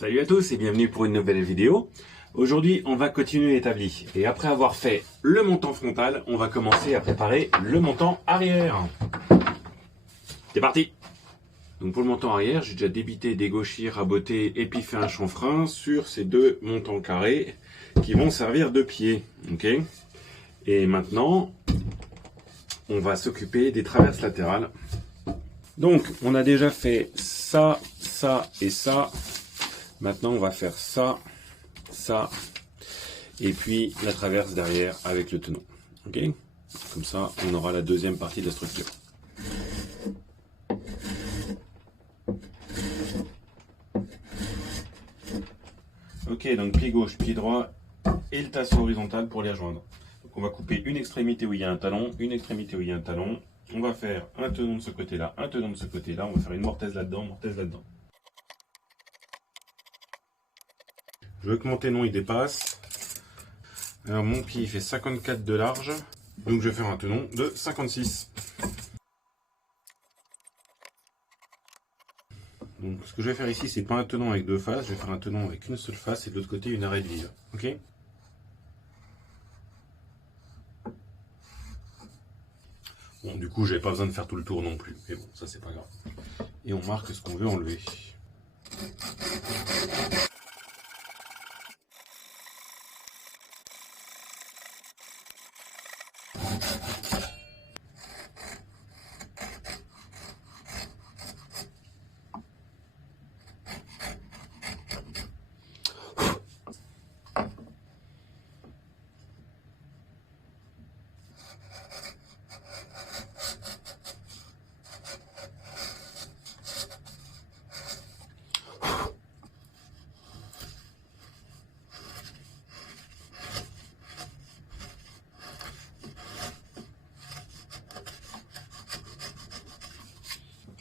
Salut à tous et bienvenue pour une nouvelle vidéo. Aujourd'hui, on va continuer l'établi. Et après avoir fait le montant frontal, on va commencer à préparer le montant arrière. C'est parti! Donc pour le montant arrière, j'ai déjà débité, dégauché, raboté et puis fait un chanfrein sur ces deux montants carrés qui vont servir de pied. Ok. Et maintenant, on va s'occuper des traverses latérales. Donc, on a déjà fait ça, ça et ça. Maintenant, on va faire ça, ça, et puis la traverse derrière avec le tenon. Ok? Comme ça, on aura la deuxième partie de la structure. Ok, donc pied gauche, pied droit et le tasseur horizontal pour les rejoindre. Donc on va couper une extrémité où il y a un talon, une extrémité où il y a un talon. On va faire un tenon de ce côté-là, un tenon de ce côté-là. On va faire une mortaise là-dedans, mortaise là-dedans. Je veux que mon tenon il dépasse. Alors mon pied il fait 54 de large, donc je vais faire un tenon de 56. Donc ce que je vais faire ici, c'est pas un tenon avec deux faces, je vais faire un tenon avec une seule face et de l'autre côté une arête vive. Ok? Bon, du coup, j'avais pas besoin de faire tout le tour non plus, mais bon, ça c'est pas grave. Et on marque ce qu'on veut enlever.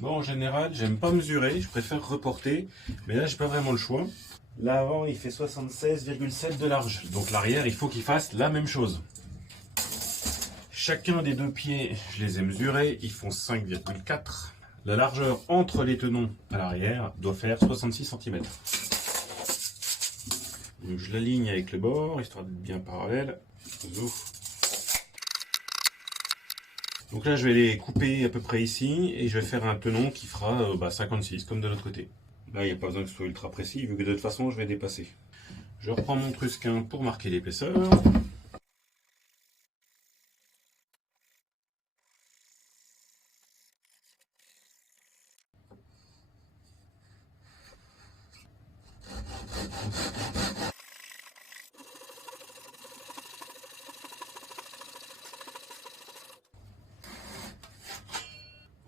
Bon, en général, j'aime pas mesurer, je préfère reporter, mais là, j'ai pas vraiment le choix. L'avant, il fait 76,7 de large, donc l'arrière, il faut qu'il fasse la même chose. Chacun des deux pieds, je les ai mesurés, ils font 5,4. La largeur entre les tenons à l'arrière doit faire 66 cm. Donc je l'aligne avec le bord, histoire d'être bien parallèle. Donc là, je vais les couper à peu près ici et je vais faire un tenon qui fera 56 comme de l'autre côté. Là, il n'y a pas besoin que ce soit ultra précis vu que de toute façon, je vais dépasser. Je reprends mon trusquin pour marquer l'épaisseur.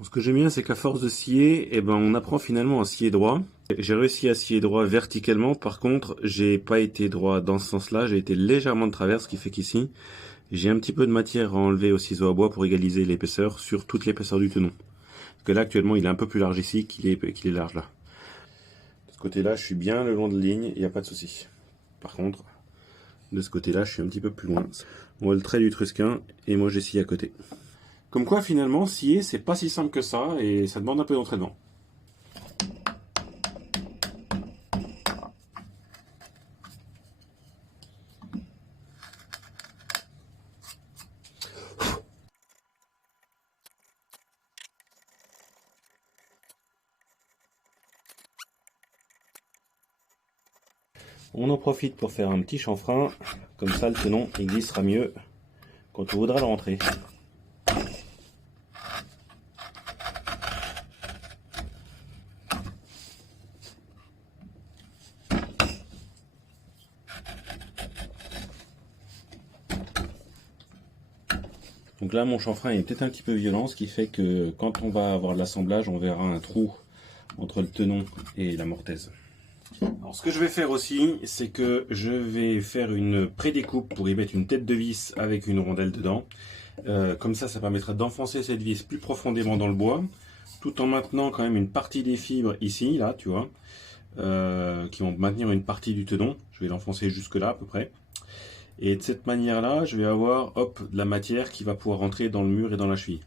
Ce que j'aime bien, c'est qu'à force de scier, on apprend finalement à scier droit. J'ai réussi à scier droit verticalement, par contre, j'ai pas été droit dans ce sens-là, j'ai été légèrement de travers, ce qui fait qu'ici, j'ai un petit peu de matière à enlever au ciseau à bois pour égaliser l'épaisseur sur toute l'épaisseur du tenon. Parce que là, actuellement, il est un peu plus large ici qu'il est large là. De ce côté-là, je suis bien le long de la ligne, il n'y a pas de souci. Par contre, de ce côté-là, je suis un petit peu plus loin. On voit le trait du trusquin, et moi j'ai scié à côté. Comme quoi, finalement, scier, c'est pas si simple que ça, et ça demande un peu d'entraînement. On en profite pour faire un petit chanfrein, comme ça le tenon il glissera mieux quand on voudra le rentrer. Donc là mon chanfrein est peut-être un petit peu violent, ce qui fait que quand on va avoir de l'assemblage, on verra un trou entre le tenon et la mortaise. Alors ce que je vais faire aussi, c'est que je vais faire une pré-découpe pour y mettre une tête de vis avec une rondelle dedans. Comme ça permettra d'enfoncer cette vis plus profondément dans le bois, tout en maintenant quand même une partie des fibres ici, là, tu vois, qui vont maintenir une partie du tenon. Je vais l'enfoncer jusque là à peu près. Et de cette manière-là, je vais avoir de la matière qui va pouvoir rentrer dans le mur et dans la cheville.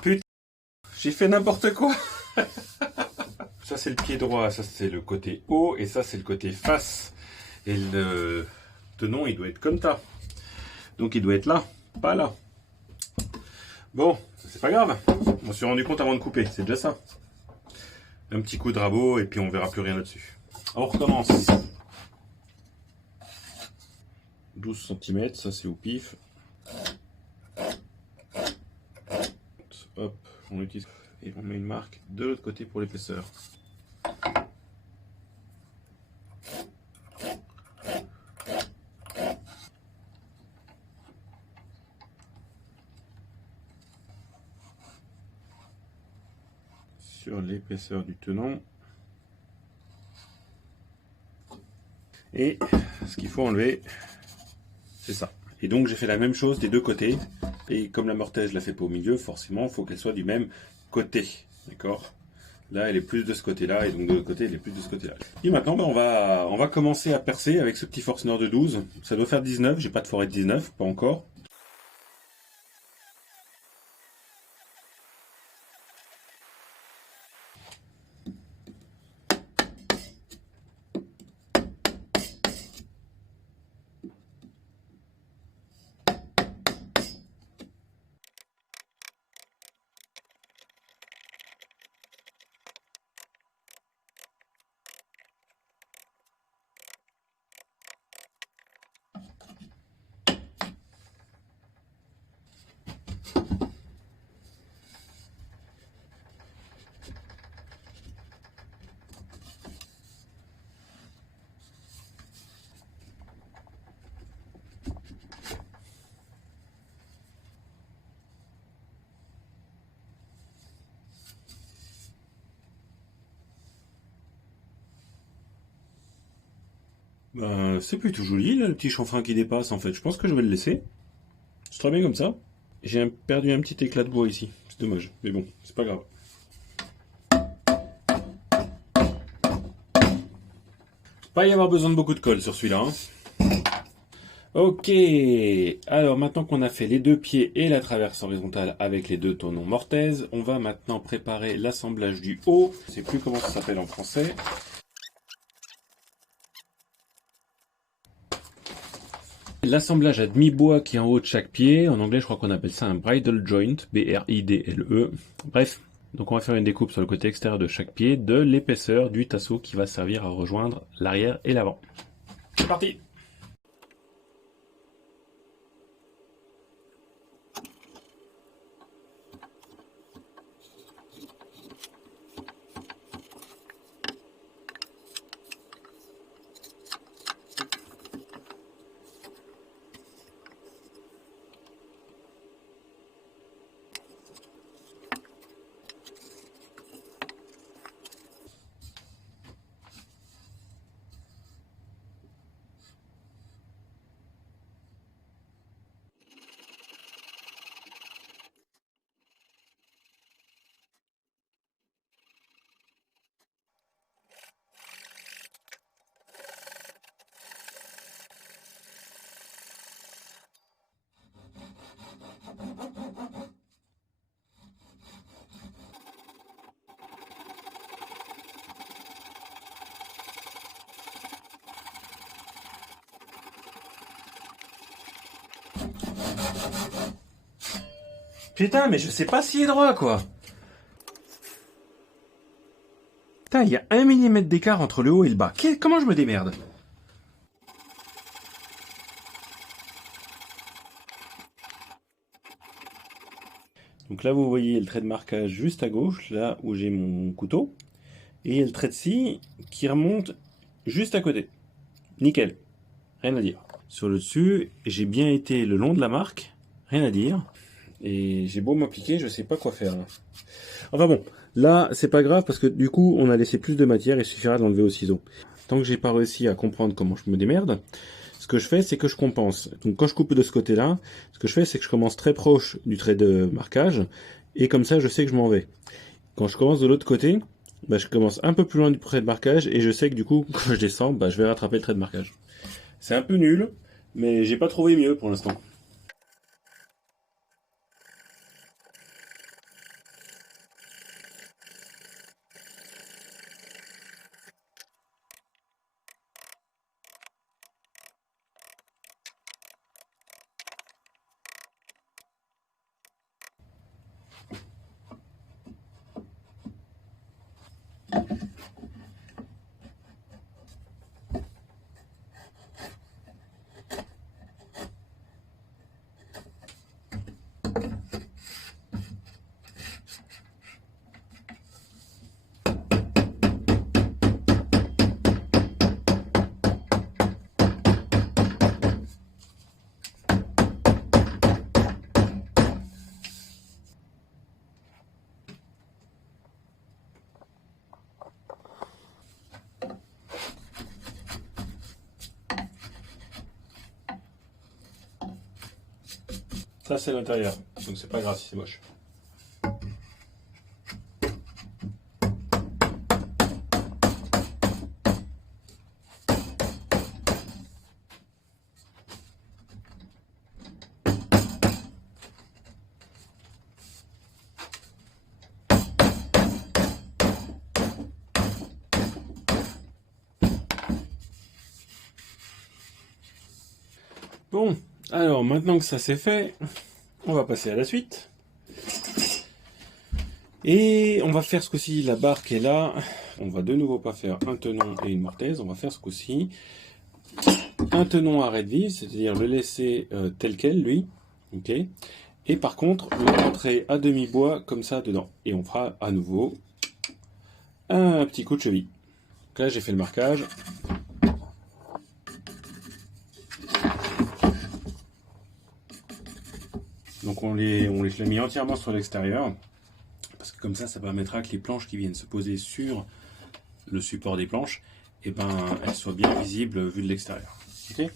Putain, j'ai fait n'importe quoi. Ça c'est le pied droit, ça c'est le côté haut et ça c'est le côté face. Et le tenon il doit être comme ça. Donc il doit être là, pas là. Bon, c'est pas grave. Je m'en suis rendu compte avant de couper, c'est déjà ça. Un petit coup de rabot et puis on verra plus rien là-dessus. On recommence. 12 cm, ça c'est au pif. Hop, on utilise et on met une marque de l'autre côté pour l'épaisseur. Sur l'épaisseur du tenon. Et ce qu'il faut enlever, c'est ça. Et donc j'ai fait la même chose des deux côtés. Et comme la mortaise je la fais pas au milieu, forcément il faut qu'elle soit du même côté. D'accord? Là elle est plus de ce côté-là et donc de l'autre côté elle est plus de ce côté-là. Et maintenant on va commencer à percer avec ce petit Forstner de 12. Ça doit faire 19, j'ai pas de forêt de 19, pas encore. Ben, c'est plutôt joli là, le petit chanfrein qui dépasse en fait. Je pense que je vais le laisser. C'est très bien comme ça. J'ai perdu un petit éclat de bois ici. C'est dommage. Mais bon, c'est pas grave. Pas y avoir besoin de beaucoup de colle sur celui-là. Hein. Ok. Alors maintenant qu'on a fait les deux pieds et la traverse horizontale avec les deux tenons mortaise, on va maintenant préparer l'assemblage du haut. Je sais plus comment ça s'appelle en français. L'assemblage à demi-bois qui est en haut de chaque pied, en anglais je crois qu'on appelle ça un bridle joint, B-R-I-D-L-E. Bref, donc on va faire une découpe sur le côté extérieur de chaque pied de l'épaisseur du tasseau qui va servir à rejoindre l'arrière et l'avant. C'est parti! Putain, mais je sais pas s'il est droit, quoi. Putain, il y a 1 mm d'écart entre le haut et le bas. Comment je me démerde? Donc là, vous voyez le trait de marquage juste à gauche, là où j'ai mon couteau. Et il y a le trait de scie qui remonte juste à côté. Nickel. Rien à dire. Sur le dessus, j'ai bien été le long de la marque. Rien à dire. Et j'ai beau m'appliquer, je sais pas quoi faire là. Enfin bon, là c'est pas grave parce que du coup on a laissé plus de matière, il suffira de l'enlever au ciseau. Tant que j'ai pas réussi à comprendre comment je me démerde, ce que je fais c'est que je compense. Donc quand je coupe de ce côté là, ce que je fais c'est que je commence très proche du trait de marquage et comme ça je sais que je m'en vais. Quand je commence de l'autre côté, bah, je commence un peu plus loin du trait de marquage et je sais que du coup quand je descends, bah, je vais rattraper le trait de marquage. C'est un peu nul, mais j'ai pas trouvé mieux pour l'instant. Ça c'est l'intérieur, donc c'est pas grave si c'est moche. Bon, alors maintenant que ça c'est fait, on va passer à la suite. Et on va faire ce coup-ci, la barre qui est là. On va de nouveau pas faire un tenon et une mortaise, on va faire ce coup-ci un tenon à raie de vis, c'est-à-dire le laisser tel quel, lui. Ok. Et par contre, le rentrer à demi-bois comme ça dedans. Et on fera à nouveau un petit coup de cheville. Donc là, j'ai fait le marquage. Donc je l'ai mis entièrement sur l'extérieur, parce que comme ça permettra que les planches qui viennent se poser sur le support des planches, et ben, elles soient bien visibles vues de l'extérieur. Okay.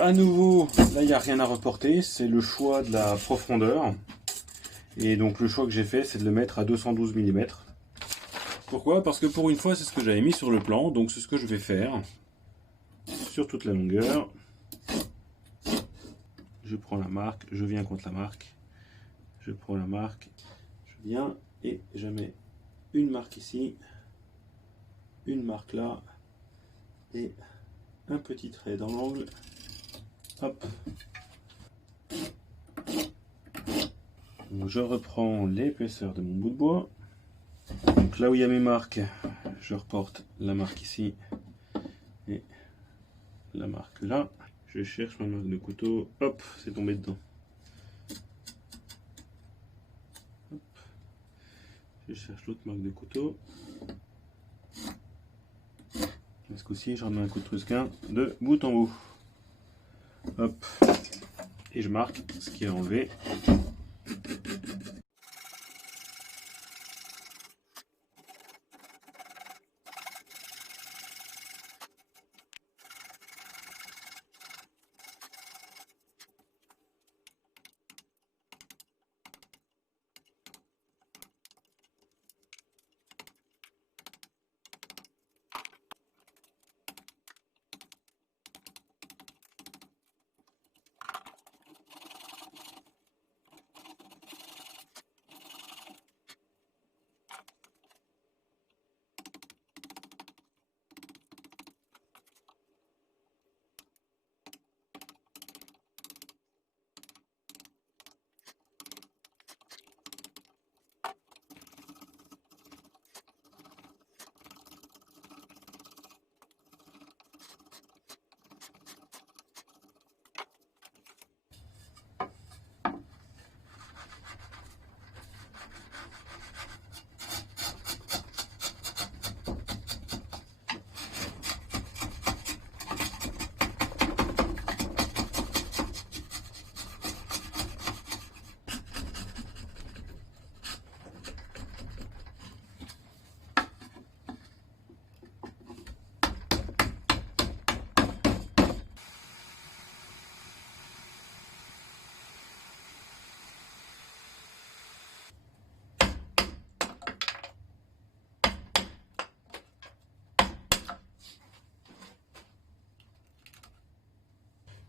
À nouveau, là il n'y a rien à reporter, c'est le choix de la profondeur. Et donc le choix que j'ai fait, c'est de le mettre à 212 mm. Pourquoi? Parce que pour une fois, c'est ce que j'avais mis sur le plan, donc c'est ce que je vais faire sur toute la longueur. Je prends la marque, je viens contre la marque, je prends la marque, je viens et je mets une marque ici, une marque là, et un petit trait dans l'angle. Hop. Donc je reprends l'épaisseur de mon bout de bois. Donc là où il y a mes marques, je reporte la marque ici et la marque là. Je cherche ma marque de couteau, hop, c'est tombé dedans. Hop. Je cherche l'autre marque de couteau. Et ce coup-ci, je remets un coup de trusquin de bout en bout. Hop. Et je marque ce qui est enlevé.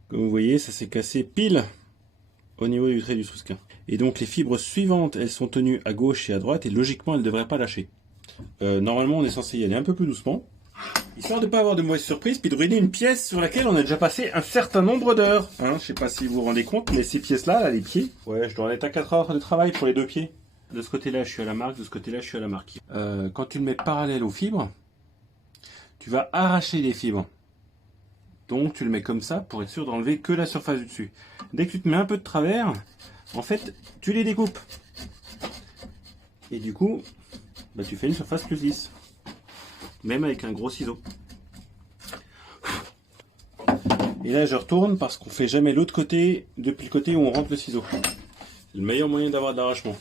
Comme vous voyez, ça s'est cassé pile au niveau du trait du trusquin. Et donc les fibres suivantes, elles sont tenues à gauche et à droite, et logiquement, elles ne devraient pas lâcher. Normalement, on est censé y aller un peu plus doucement, histoire de ne pas avoir de mauvaises surprises, puis de ruiner une pièce sur laquelle on a déjà passé un certain nombre d'heures. Hein, je ne sais pas si vous vous rendez compte, mais ces pièces-là, là, les pieds, ouais, je dois en être à 4 heures de travail pour les deux pieds. De ce côté-là, je suis à la marque, de ce côté-là, je suis à la marque. Quand tu le mets parallèle aux fibres, tu vas arracher les fibres. Donc tu le mets comme ça pour être sûr d'enlever que la surface du dessus. Dès que tu te mets un peu de travers, en fait, tu les découpes. Et du coup, bah, tu fais une surface plus lisse. Même avec un gros ciseau. Et là, je retourne parce qu'on fait jamais l'autre côté depuis le côté où on rentre le ciseau. C'est le meilleur moyen d'avoir de l'arrachement.